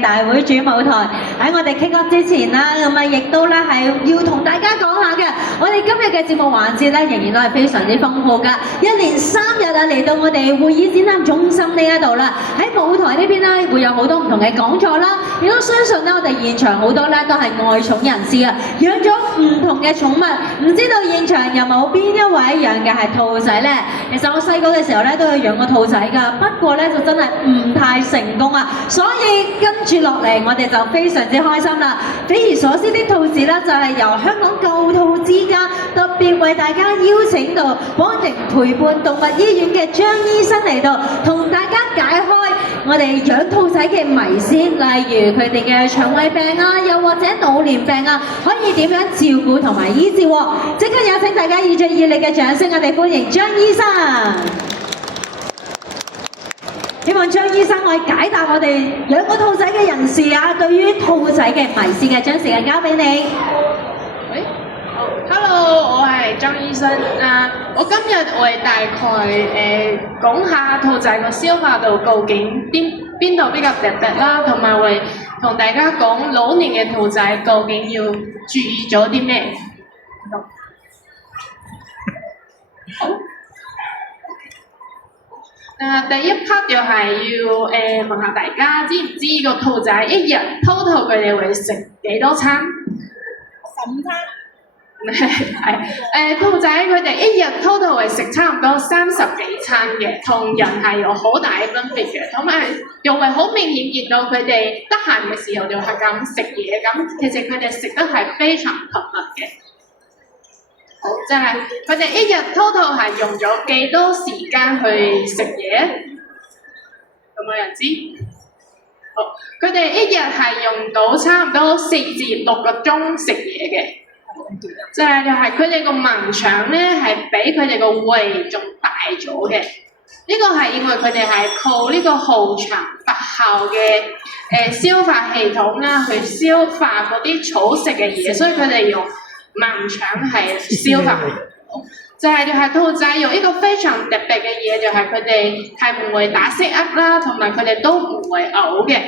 大會主舞台喺我哋 kick off 之前啦，咁啊亦都咧係要同大家講下嘅，我哋今日嘅節目環節咧仍然都係非常之豐富㗎，一連3日啊嚟到我哋會議展覽中心呢一度啦，喺舞台呢邊咧會有好多唔同嘅講座啦，亦都相信咧我哋現場好多咧都係愛寵人士啊，養咗唔同嘅寵物，唔知道現場有冇邊一位養嘅係兔仔咧？其實我細個嘅時候咧都有養過兔仔㗎，不過咧就真係唔太成功啊，所以跟住落嚟我哋就非常之開心啦！匪夷所思啲兔子咧就係由香港救兔之家特別為大家邀請到幫營陪伴動物醫院嘅張醫生嚟到，同大家解開我哋養兔仔嘅迷思，例如佢哋嘅腸胃病啊，又或者腦年病啊，可以點樣照顧同埋醫治喎？即刻有請大家以最熱烈嘅掌聲，我哋歡迎張醫生。希望張醫生可以解答我哋養過兔仔嘅人士啊，對於兔仔嘅迷思嘅，將時間交俾你。喂，Hello， 我係張醫生啊。我今日會大概講下兔仔個消化道究竟邊度比較特別啦，同埋會同大家講老年嘅兔仔究竟要注意咗啲咩。好。第一 part 就係要問下大家，知唔知個兔仔一日 total 佢哋會食幾多餐？15餐。係兔仔佢哋一日 total 會食差唔多30幾餐嘅，同人係有好大嘅分別嘅，同埋又會好明顯見到佢哋得閒嘅時候就係咁食嘢，咁其實佢哋食得係非常頻密嘅。好，就係佢哋一日 total 係用咗幾多時間去食嘢？有冇人知？好，佢哋一日係用到差唔多4至6個鐘食嘢嘅，就係佢哋個盲腸咧係比佢哋個胃仲大咗嘅。呢個係因為佢哋係靠呢個後腸發酵嘅消化系統啦，去消化嗰啲草食嘅嘢，所以佢哋用盲腸係消化，就係兔仔有一個非常特別嘅嘢，就係佢哋係唔會打息噏啦，同埋佢哋都唔會嘔嘅。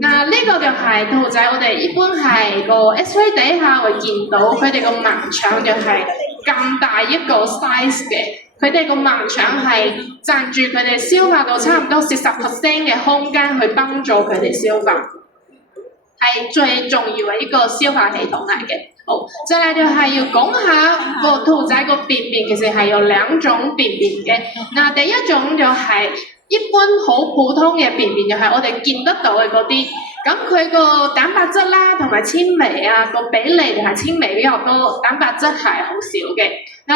呢個就係兔仔，我哋一般係個 X-ray 底下會見到佢哋個盲腸就係咁大一個 size 嘅，佢哋個盲腸係佔住佢哋消化到差唔多40% 嘅空間去幫助佢哋消化，係最重要嘅一個消化系統嚟嘅。好，再嚟就係要講下個兔仔個便便，其實係有2種便便嘅。第一種就係一般好普通嘅便便，就係我哋見得到嘅嗰啲。咁佢個蛋白質啦，同埋纖維啊個比例就係纖維比較多，蛋白質係好少嘅。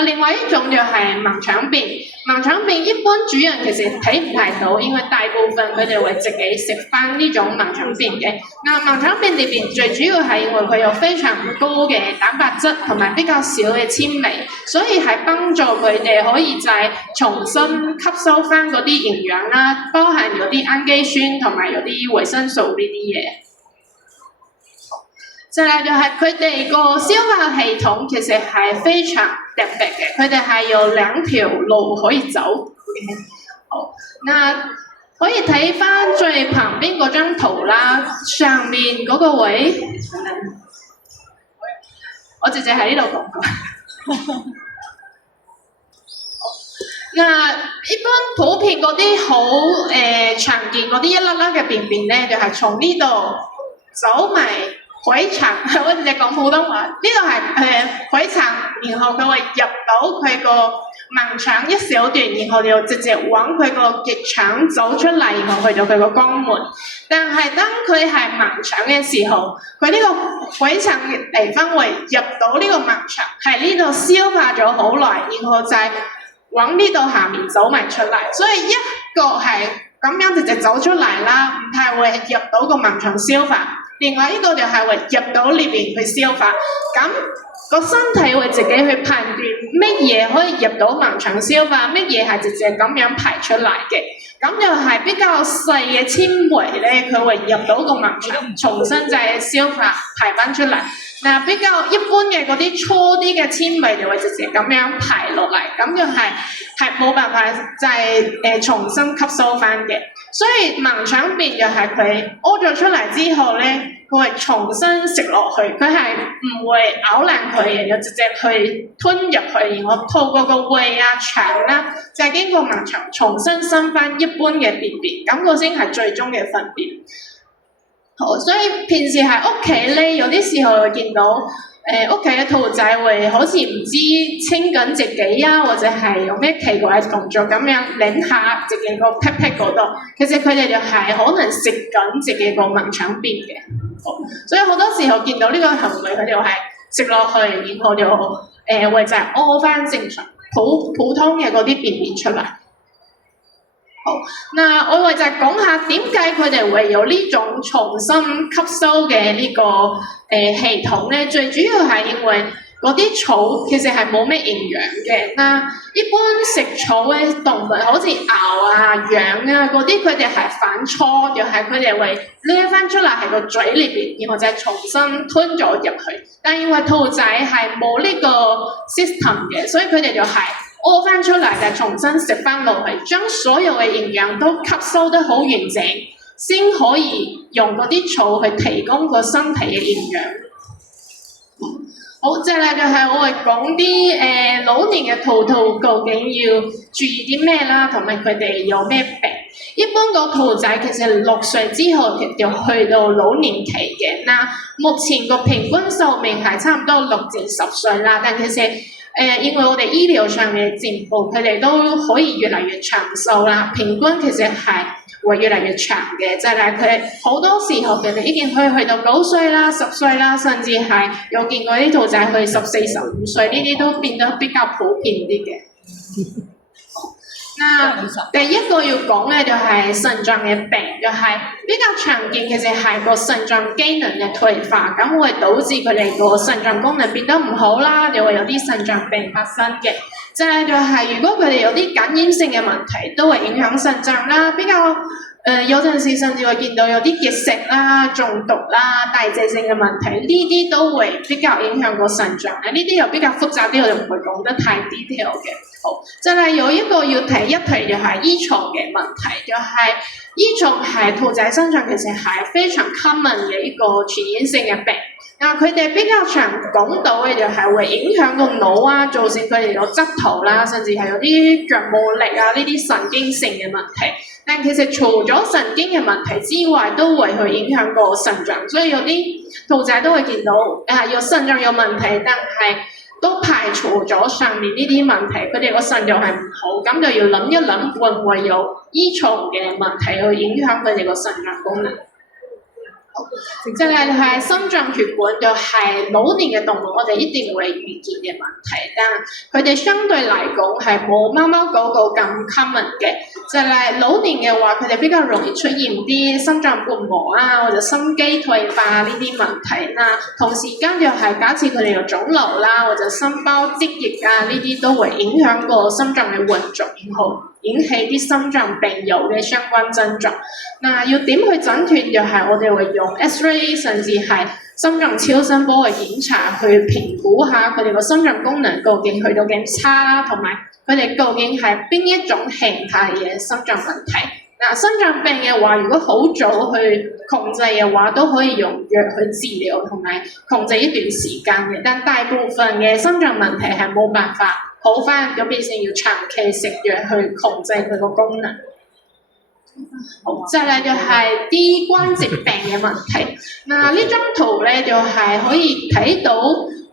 另外一種就係盲腸便，盲腸便一般主人其實睇唔太到，因為大部分佢哋會自己食翻呢種盲腸便嘅。盲腸便裏邊最主要係因為佢有非常高嘅蛋白質同埋比較少嘅纖維，所以係幫助佢哋可以再重新吸收翻嗰啲營養啦，包含有啲氨基酸同埋有啲維生素呢啲嘢。就係佢哋個消化系統其實係非常特別嘅，佢哋係有2條路可以走。好，可以睇翻最旁邊嗰張圖啦，上面嗰個位，我直接喺呢度講過。一般普遍嗰啲好常見嗰啲一粒粒嘅便便咧，就係從呢度走埋回腸，我直接講普通話，呢度係回腸，然後佢會入到佢個盲腸一小段，然後就直接往佢個結腸走出嚟，然後去到佢個肛門。但係當佢係盲腸嘅時候，佢呢個回腸嘅地方會入到呢個盲腸，喺呢度消化咗好耐，然後再往呢度下面走埋出嚟，所以一個係咁樣直接走出嚟啦，唔太會入到個盲腸消化。另外一個就係會入到呢邊去消化，咁個身體會自己去判斷乜嘢可以入到盲腸消化，乜嘢係直接咁樣排出嚟嘅。咁就係比較細嘅纖維咧，佢會入到個盲腸，重新再消化排翻出嚟。嗱，比較一般嘅嗰啲粗啲嘅纖維就會直接咁樣排落嚟，咁就係冇辦法就係重新吸收翻嘅。所以盲腸病就係佢屙咗出嚟之後咧，佢係重新食落去，佢係唔會咬爛佢嘅，又直接去吞入去，然後透過個胃啊腸啦，就係經過盲腸重新生翻一般嘅便便，咁個先係最終嘅糞便。好，所以平時喺屋企咧，有啲時候會見到屋企嘅兔仔會好似唔知清緊自己啊，或者係有咩奇怪嘅動作咁樣擰下自己個 pat pat 嗰度，其實佢哋就係可能食緊自己個盲腸便嘅。好，所以好多時候見到呢個行為，佢哋係食落去，然後就會就係屙翻正常普通嘅嗰啲便便出嚟。好，嗱，我會就係講下點解佢哋會有呢種重新吸收嘅呢個系統咧？最主要係因為嗰啲草其實係冇咩營養嘅。嗱，一般食草嘅動物，好似牛啊、羊啊嗰啲，佢哋係反芻，又係佢哋會掠翻出嚟喺個嘴裏邊，然後就係重新吞咗入去。但因為兔仔係冇呢個 system 嘅，所以佢哋就係屙翻出嚟就重新食翻落去，將所有嘅營養都吸收得好完整，先可以用嗰啲草去提供個身體嘅營養。好，接嚟就係我會講啲老年嘅兔究竟要注意啲咩啦，同埋佢哋有咩病。一般個兔仔其實6歲之後就去到老年期嘅。嗱，目前個平均壽命係差唔多6至10歲啦，但其實因為我哋醫療上面嘅進步，佢哋都可以越嚟越長壽啦。平均其實係會越嚟越長嘅，就係佢好多時候佢哋已經可以去到9歲啦、10歲啦，甚至係有見過啲兔仔去14、15歲，呢啲都變得比較普遍啲嘅。第一個要講咧就係腎臟嘅病，就係比較常見，其實係個腎臟機能嘅退化，咁會導致佢哋個腎臟功能變得唔好啦，又會有啲腎臟病發生嘅。就係如果佢哋有啲感染性嘅問題，都會影響腎臟啦，比較有陣時甚至會見到有啲結石啦、中毒啦、代謝性嘅問題，呢啲都會比較影響個腎臟。呢啲又比較複雜啲，我就唔會講得太 detail 嘅。好，就係有一個要提一提，就係依蟲嘅問題，就係依蟲係兔仔身上其實係非常 common 嘅一個傳染性嘅病。嗱，佢哋比較常講到嘅就係會影響個腦啊，造成佢哋有側頭啦，甚至係有啲腳冇力啊，呢啲神經性嘅問題。但其實除咗神經嘅問題之外，都會去影響個腎臟，所以有啲兔仔都會見到有腎臟有問題，但係都排除咗上面呢啲問題，佢哋個腎臟係唔好，咁就要諗一諗會唔會有依蟲嘅問題去影響佢哋個腎臟功能。就係心臟血管，就係老年嘅動物，我哋一定會遇見嘅問題，但佢哋相對嚟講係冇貓貓狗狗咁 common 嘅。就係老年嘅話，佢哋比較容易出現啲心臟瓣膜啊，或者心肌退化呢啲問題啦。同時間就係假設佢哋有腫瘤啦，或者心包積液啊，呢啲都會影響個心臟嘅運作，然後引起啲心臟病友嘅相關症狀。嗱，要點去診斷就係我哋會用 X-ray 甚至係心臟超聲波嘅檢查去評估下佢哋個心臟功能究竟去到幾差啦，同埋佢哋究竟係邊一種形態嘅心臟問題。嗱，心臟病嘅話，如果好早去控制嘅話，都可以用藥去治療同埋控制一段時間嘅。但大部分嘅心臟問題係冇辦法好翻，咁變成要長期食藥去控制佢個功能。好，接嚟就係啲關節病嘅問題。嗱，呢張圖咧就係可以睇到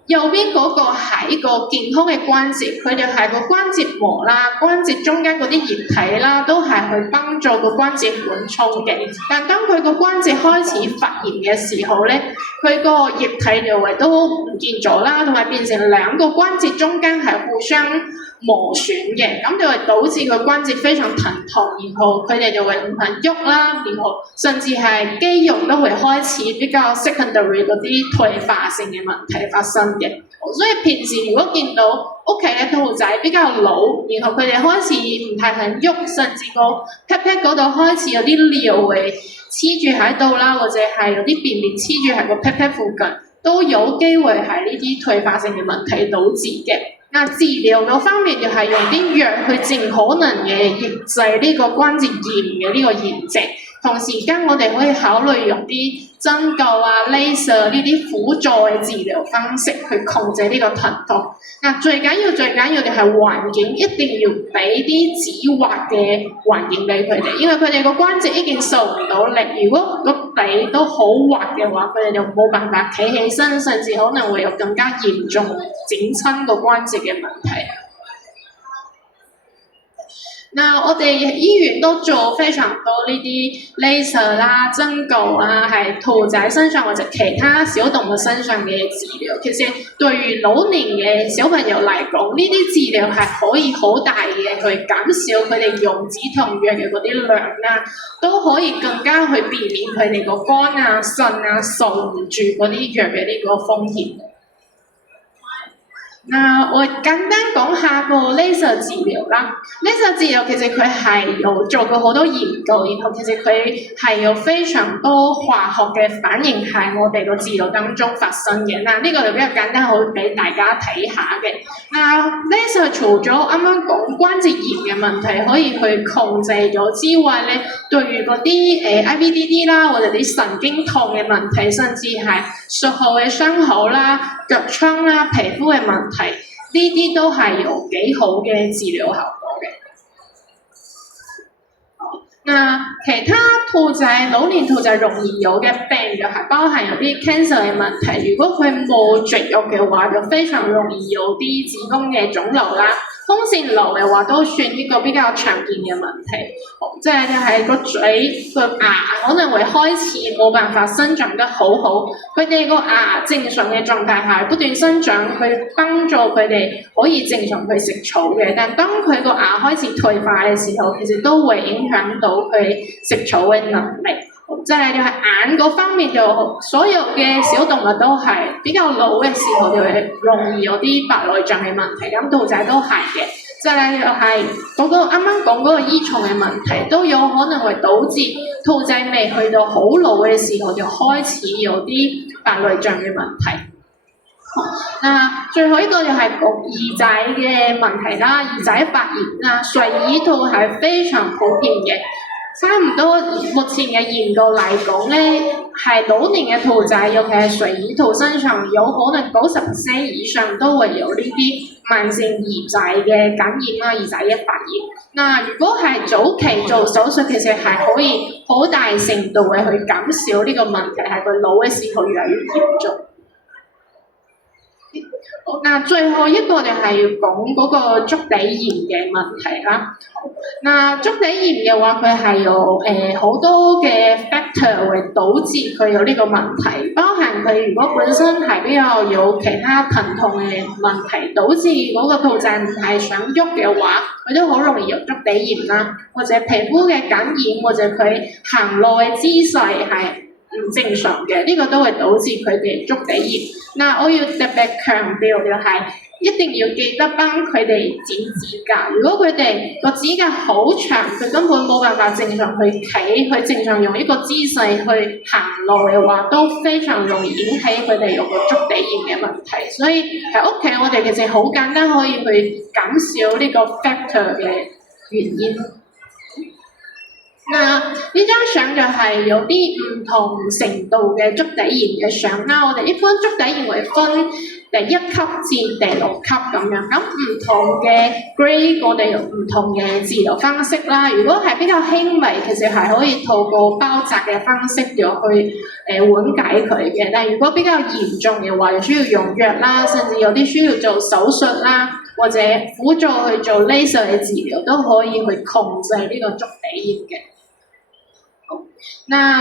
右邊嗰個係一個健康嘅關節，佢就係個關節膜啦、關節中間嗰啲液體啦，都係去幫助個關節緩衝嘅。但當佢個關節開始發炎嘅時候咧，佢個液體就會都唔見咗啦，同埋變成兩個關節中間係互相磨損嘅，咁就會導致個關節非常疼痛，然後佢哋就會唔肯喐啦，然後甚至係肌肉都會開始比較 secondary 嗰啲退化性嘅問題發生嘅。所以平時如果見到屋企嘅兔仔比較老，然後佢哋開始唔太肯喐，甚至個 pat pat 嗰度開始有啲尿會黐住喺度啦，或者係有啲便便黐住喺個 pat pat 附近，都有機會係呢啲退化性嘅問題導致嘅。那治療嗰方面就係用啲藥去盡可能嘅抑制呢個關節炎嘅呢個炎症，同時間我哋可以考慮用啲針灸啊、laser 呢啲輔助嘅治療方式去控制呢個疼痛。嗱，最緊要就係環境一定要俾啲止滑嘅環境俾佢哋，因為佢哋個關節已經受唔到力，如果個地都好滑嘅話，佢哋就冇辦法企起身，甚至可能會有更加嚴重整親個關節嘅問題。那我哋醫院都做非常多呢啲 laser 啦、針灸啊，係兔仔身上或者其他小動物身上嘅治療。其實對於老年嘅小朋友嚟講，呢啲治療係可以好大嘅去減少佢哋用止痛藥嘅嗰啲量啦，都可以更加去避免佢哋個肝啊、腎啊受唔住嗰啲藥嘅呢個風險。我簡單講下個 laser 治療啦。laser 治療其實佢係有做過好多研究，然後其實佢係有非常多化學嘅反應喺我哋個治療當中發生嘅。呢個就比較簡單，可以俾大家睇下嘅。laser 除咗啱啱講關節炎嘅問題可以去控制咗之外咧，對於嗰啲IBDD 啦或者啲神經痛嘅問題，甚至係術後嘅傷口啦、腳瘡啦、皮膚嘅問題，呢啲都係有幾好嘅治療效果嘅。其他兔仔、老年兔仔容易有嘅病就係包含有啲 cancer 嘅問題，如果佢冇絕育嘅話，就非常容易有啲子宮嘅腫瘤啦。風腺瘤嘅話都算一個比較常見嘅問題，即係個嘴個牙可能會開始冇辦法生長得好好，佢哋個牙正常嘅狀態下不斷生長，去幫助佢哋可以正常去食草嘅。但當佢個牙開始退化嘅時候，其實都會影響到佢食草嘅能力。就係眼嗰方面，就所有嘅小動物都係比較老嘅時候就會容易有啲白內障嘅問題，咁兔仔都係嘅。就係嗰個啱啱講嗰個依蟲嘅問題，都有可能會導致兔仔未去到好老嘅時候就開始有啲白內障嘅問題。最後一個就係耳仔嘅問題啦，耳仔發炎啦，水耳兔係非常普遍嘅。差唔多目前嘅研究嚟講咧，係老年嘅兔仔，尤其係水耳兔身上，有可能90%以上都會有呢啲慢性耳仔嘅感染啦，耳仔嘅發炎。如果係早期做手術，其實係可以好大程度嘅去減少呢個問題，係佢老嘅時候越嚟越嚴重。最後一個就係要講嗰個足底炎嘅問題啦。足底炎嘅話，佢係有好多嘅 factor 會導致佢有呢個問題，包含佢如果本身係比較有其他疼痛嘅問題，導致嗰個兔仔唔係想喐嘅話，佢都好容易有足底炎啦，或者皮膚嘅感染，或者佢行路嘅姿勢係唔正常嘅，呢個都會導致佢哋足底炎。我要特別強調嘅係，一定要記得幫佢哋剪指甲。如果佢哋個指甲好長，佢根本冇辦法正常去企，去正常用一個姿勢去行路嘅話，都非常容易引起佢哋有個足底炎嘅問題。所以喺屋企，我哋其實好簡單可以去減少呢個 factor 嘅原因。呢張相就係有啲唔同程度嘅足底炎嘅相啦。我哋一般足底炎會分第1級至第6級咁樣。咁唔同嘅 grade， 我哋有唔同嘅治療方式啦。如果係比較輕微，其實係可以透過包紮嘅方式去緩解佢嘅。但係如果比較嚴重嘅話，就需要用藥啦，甚至有啲需要做手術啦，或者輔助去做 laser 嘅治療，都可以去控制呢個足底炎嘅。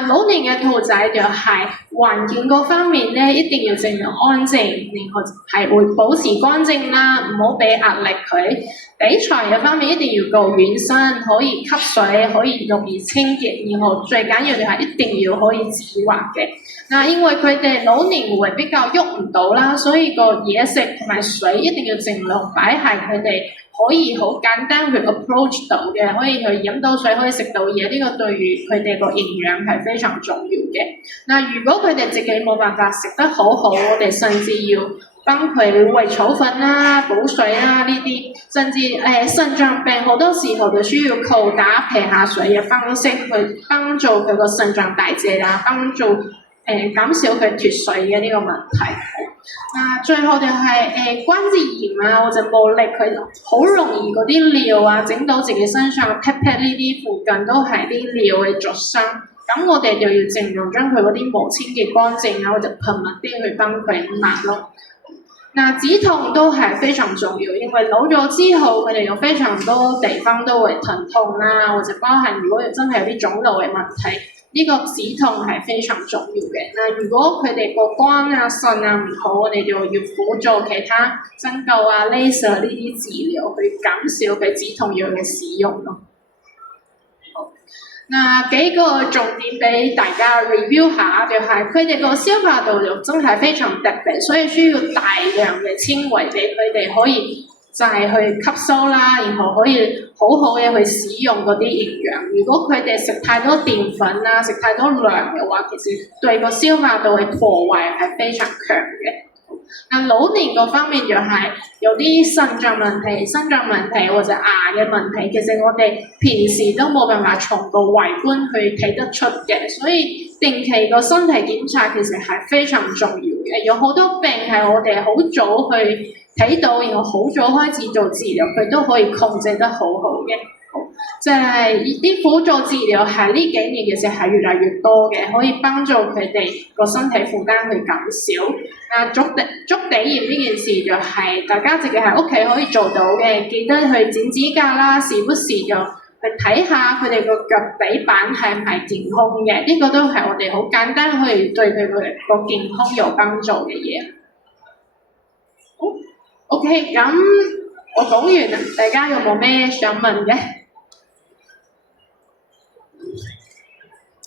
老年嘅兔仔就係環境嗰方面咧，一定要盡量安靜，然後係會保持乾淨啦，唔好俾壓力佢。比賽嘅方面一定要夠軟身，可以吸水，可以容易清潔，然後最緊要就係一定要可以止滑嘅。因為佢哋老年會比較喐唔到啦，所以個嘢食同埋水一定要盡量擺喺佢哋可以好簡單去 approach 到嘅，可以去飲到水，可以食到嘢，呢個對於佢哋個營養係非常重要嘅。嗱，如果佢哋自己冇辦法食得好好，我哋甚至要幫佢餵草粉啦、補水啦呢啲，甚至腎臟病好多時候就需要靠打皮下水嘅方式去幫助佢個腎臟代謝啦，幫助減少佢脫水嘅呢個問題。最後就係關節炎啊或者冇力，佢好容易嗰啲尿啊整到自己身上 pat pat 呢啲附近都係啲尿嘅灼傷，咁我哋就要盡量將佢嗰啲毛清潔乾淨啊，或者頻密啲去幫佢抹咯。止痛都係非常重要，因為老咗之後佢哋有非常多地方都會疼痛啦，或者包含如果真係有啲腫瘤嘅問題，呢個止痛係非常重要嘅。如果佢哋個肝啊、腎啊唔好，我哋就要輔助其他針灸啊、laser 呢啲治療去減少佢止痛藥嘅使用咯。幾個重點俾大家 review 下，就係佢哋個消化道就真係非常特別，所以需要大量嘅纖維俾佢哋可以就係去吸收啦，然後可以好好嘅去使用嗰啲營養。如果佢哋食太多澱粉啦、食太多糧嘅話，其實對個消化道嘅破壞係非常強嘅。老年嗰方面就係有啲腎臟問題或者牙嘅問題，其實我哋平時都冇辦法從個外觀去睇得出嘅，所以定期個身體檢查其實係非常重要嘅。有好多病係我哋好早去睇到，然後好早開始做治療，佢都可以控制得好好嘅。即係啲輔助治療係呢幾年其實係越嚟越多嘅，可以幫助佢哋個身體負擔去減少。足底炎呢件事就係大家自己喺屋企可以做到嘅，記得去剪指甲啦，時不時就去睇下佢哋個腳底板係唔係健康嘅，呢個都係我哋好簡單可以對佢個健康有幫助嘅嘢。OK， 咁我講完啦，大家有冇咩想問嘅？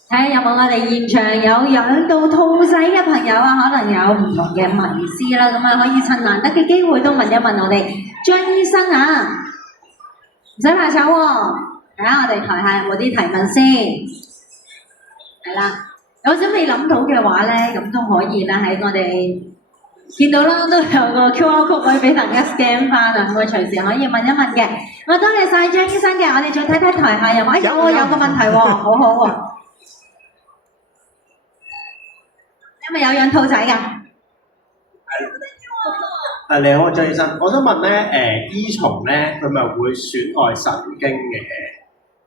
睇有冇我哋現場有養到兔仔嘅朋友啊？可能有唔同嘅迷思啦，咁可以趁難得嘅機會都問一問我哋張醫生啊，唔使怕醜喎。睇下我哋台下有冇啲提問先，係啦。有啲未諗到嘅話咧，咁都可以啦，喺我哋見到啦，都有個 QR code 可以俾大家 scan 翻啊，咁隨時可以問一問嘅。多謝晒張醫生嘅，我哋再睇睇台下有冇？有個問題喎，好好喎。係咪有養兔仔㗎？你好，張醫生，我想問咧，依蟲咧，佢咪會損害神經嘅？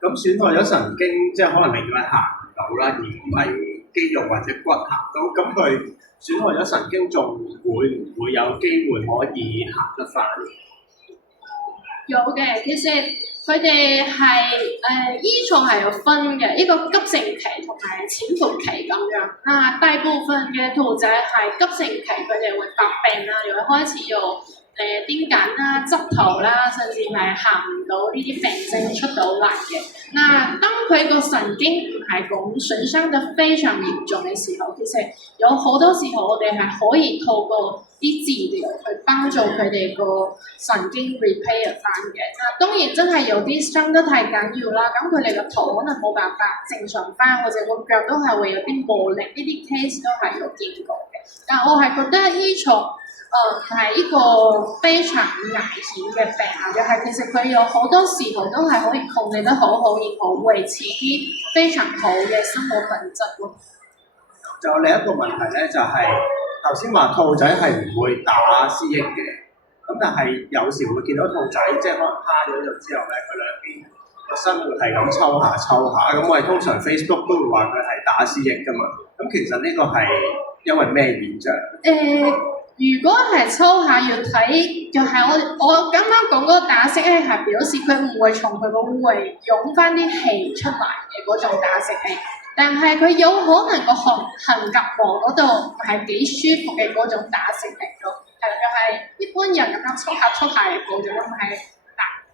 咁損害咗神經，即係可能令佢行唔到啦，而唔係肌肉或者骨行到。咁佢損害咗神經，仲會唔會有機會可以行得翻？有嘅，其實佢哋係依蟲係有分嘅，一個急性期同埋潛伏期咁樣。大部分嘅兔仔係急性期，佢哋會發病啦，又會開始有癲癇啦、側頭啦，甚至係行唔到呢啲病徵出到嚟嘅。當佢個神經唔係咁損傷得非常嚴重嘅時候，其實有好多時候我哋係可以透過啲治療去幫助佢哋個神經 repair 翻嘅。當然真係有啲傷得太緊要啦，咁佢哋個頭可能冇辦法正常翻，或者個腳都係會有啲無力，呢啲 case 都係有見過嘅。但我係覺得依蟲係一個非常危險嘅病啊！就係其實佢有好多時候都係可以控制得好好，然後維持啲非常好嘅生活品質喎。仲有另一個問題咧，就係頭先話兔仔係唔會打私益嘅，咁但係有時會見到兔仔即係可能趴咗之後咧，佢兩邊個生活係咁抽下，咁我哋通常 Facebook 都會話佢係打私益㗎嘛。咁其實呢個係因為咩現象？如果係抽下要睇，就係我啱啱講嗰個打嗝咧，係表示佢唔會從佢個胃湧翻啲氣出嚟嘅嗰種打嗝氣，但係佢有可能個橫膈膜嗰度唔係幾舒服嘅嗰種打嗝嚟咯，係啦，就係一般人咁樣抽下嘅嗰種，唔係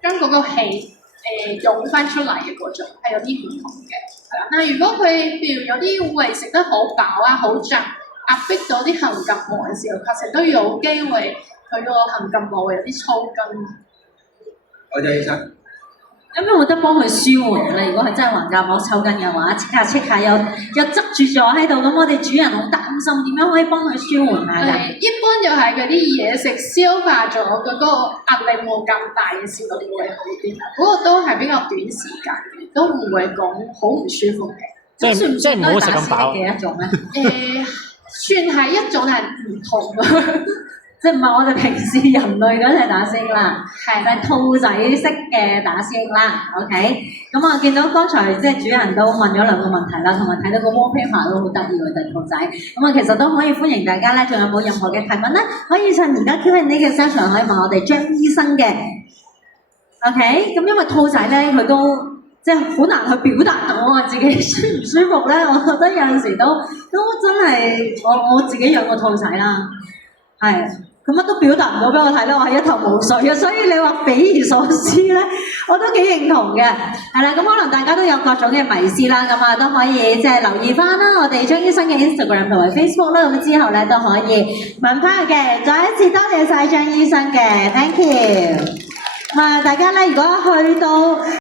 將嗰個氣湧翻出嚟嘅嗰種，係有啲唔同嘅，係啦。如果佢譬如有啲胃食得好飽啊，好脹，壓迫到啲橫膈膜嘅時候，確實都有機會佢個橫膈膜會有啲抽筋。我就醫生。咁有冇得幫佢舒緩咧？如果係真係橫膈膜抽筋嘅話，即刻又執住咗喺度，咁我哋主人好擔心，點樣可以幫佢舒緩下㗎？一般就係嗰啲嘢食消化咗，嗰個壓力冇咁大嘅時候會好啲。嗰個都係比較短時間嘅，都唔會講好唔舒服嘅。即係唔好食咁飽嘅一種咧？算係一種係唔同嘅。即係唔係我哋平時人類嗰隻打思噎啦，係就係兔仔式嘅打思噎啦。OK，咁我見到剛才即係主人都問咗兩個問題啦，同埋睇到個 wallpaper 都好得意喎，隻兔仔。咁啊，其實都可以歡迎大家咧，仲有冇任何嘅提問咧？可以趁而家 Q&A 呢個 session 可以問我哋張醫生嘅。OK，咁因為兔仔咧佢都即係好難去表達到我自己舒唔舒服咧，我覺得有陣時都真係我自己養過兔仔啦，係。佢乜都表達唔到俾我睇咧，我係一頭霧水嘅，所以你話匪夷所思咧，我都幾認同嘅。係啦，咁可能大家都有各種嘅迷思啦，咁啊都可以即係留意翻啦，我哋張醫生嘅 Instagram 同埋 Facebook 啦，咁之後咧都可以問翻佢嘅。再一次多謝晒張醫生嘅 ，thank you。大家咧如果去到